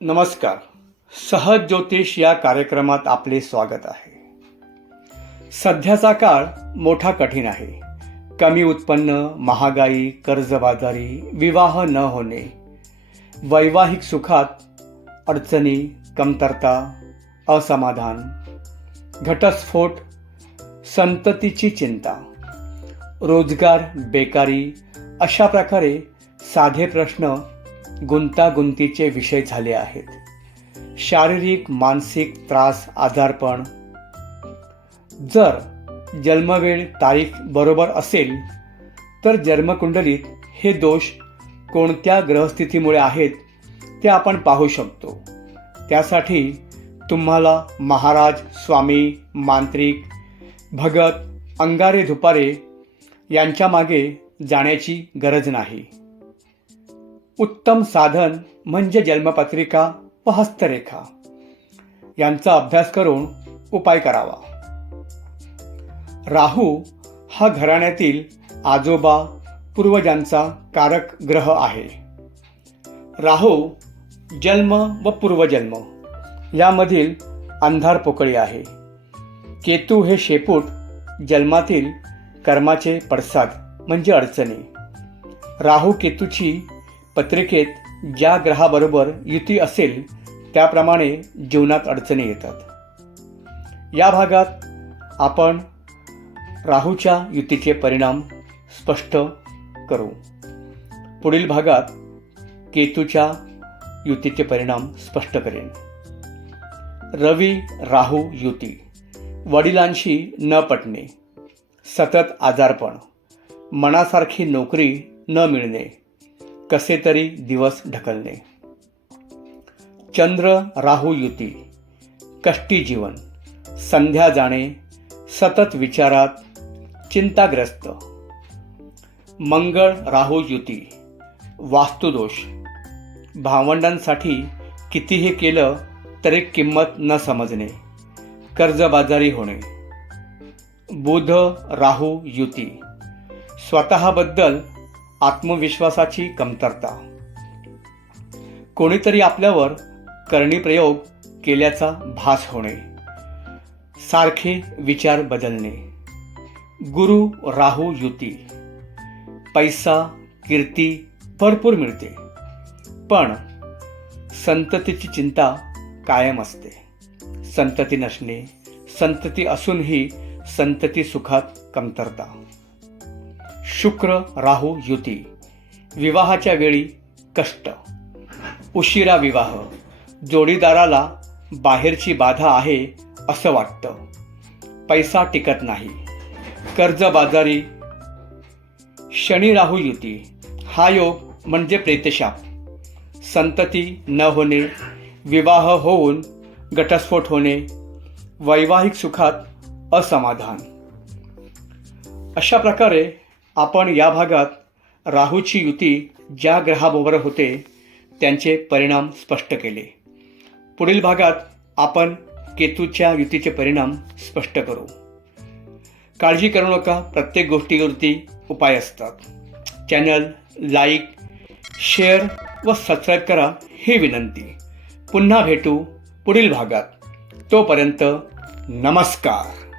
नमस्कार. सहज ज्योतिष या कार्यक्रमात आपले स्वागत आहे. सध्याचा काळ मोठा कठीण आहे. कमी उत्पन्न महागाई कर्जबाजारी विवाह न होणे वैवाहिक सुखात अडचणी कमतरता असमाधान घटस्फोट संततीची चिंता रोजगार बेकारी अशा प्रकारे साधे प्रश्न गुंतागुंतीचे विषय झाले आहेत. शारीरिक मानसिक त्रास आजारपण. जर जन्मवेळ तारीख बरोबर असेल तर जन्मकुंडलीत हे दोष कोणत्या ग्रहस्थितीमुळे आहेत ते आपण पाहू शकतो. त्यासाठी तुम्हाला महाराज स्वामी मांत्रिक भगत अंगारे धुपारे यांच्या मागे जाण्याची गरज नाही. उत्तम साधन म्हणजे जन्मपत्रिका व हस्तरेखा. यांचा अभ्यास करून उपाय करावा. राहू हा घराण्यातील आजोबा पूर्वजांचा कारक ग्रह आहे. राहू जन्म व पूर्वजन्म यामधील अंधार पोकळी आहे. केतू हे शेपूट जन्मातील कर्माचे पडसाद म्हणजे अडचणी. राहू केतूची पत्रिकेत ज्या ग्रहाबरोबर युती असेल त्याप्रमाणे जीवनात अडचणी येतात. या भागात आपण राहूच्या युतीचे परिणाम स्पष्ट करू. पुढील भागात केतूच्या युतीचे परिणाम स्पष्ट करेन. रवी राहू युती. वडिलांशी न पटणे. सतत आजारपण. मनासारखी नोकरी न मिळणे. कसे तरी दिवस ढकलणे. चंद्र राहू युती कष्टी जीवन संध्या जाणे सतत विचारात चिंताग्रस्त. मंगळ राहू युती वास्तुदोष. भावंडांसाठी कितीही केलं तरी किंमत न समजणे कर्जबाजारी होणे. बुध राहू युती स्वतःबद्दल आत्मविश्वासाची कमतरता. कोणीतरी आपल्यावर करणी प्रयोग केल्याचा भास होणे. सारखे विचार बदलणे. गुरु राहू युती. पैसा कीर्ती भरपूर मिळते. पण संततीची चिंता कायम असते. संतती नसणे संतती असूनही संतती सुखात कमतरता. शुक्र राहू युती. विवाहाच्या वेळी कष्ट. उशिरा विवाह. जोडीदाराला बाहेरची बाधा आहे असं वाटतं. पैसा टिकत नाही. कर्जबाजारी. शनी राहू युती. हा योग म्हणजे प्रेतशाप. संतती न होणे विवाह होऊन घटस्फोट होणे वैवाहिक सुखात असमाधान. अशा प्रकारे आपण या भागात राहूची युती ज्या ग्रहाबरोबर होते त्यांचे परिणाम स्पष्ट केले. पुढील भागात आपण केतूच्या युतीचे परिणाम स्पष्ट करू. काळजी करू नका प्रत्येक गोष्टीवरती उपाय असतात. चॅनल लाईक शेअर व सबस्क्राईब करा ही विनंती. पुन्हा भेटू पुढील भागात. तोपर्यंत नमस्कार.